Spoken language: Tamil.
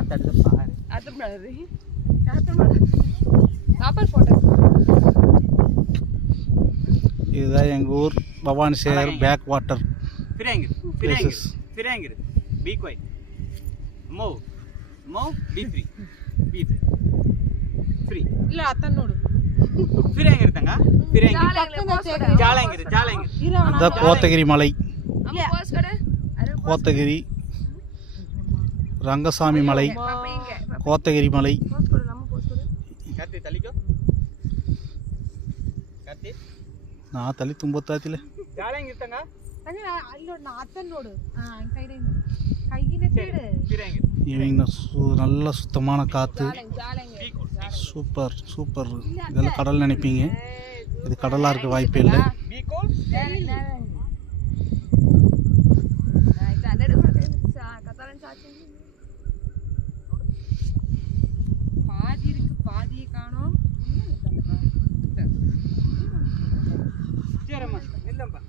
மாத்தாடுது பாரு. இதுதான் எங்கள் ஊர் பவானி சேகர் பேக் வாட்டர். ஃபிரேங்கிரு be quiet move be free ಇಲ್ಲ ಅತ್ತನ್ನೋಡು ஃபிரேங்கிருத்தங்க ஜாலங்கிரு இந்த கோத்தகிரி மலை, கோத்தகிரி ரங்கசாமி மலை, கோத்தகிரி மலை. கத்தி தள்ளிக்கோ கத்தி நான் தள்ளி தும்பத்தாத்தில ஜாலங்கிருத்தங்க ಅಲ್ಲೋಡು ನಾ ಅತ್ತನ್ನೋಡು ಕೈಗಿನ இவங்க நல்ல சுத்தமான காற்று, சூப்பர் சூப்பர். இதெல்லாம் கடல் நினைப்பீங்க, இது கடலாக இருக்க வாய்ப்பே இல்லை. பாதி இருக்கு, பாதியை காணோம். சரிம்மா இல்லைப்பா.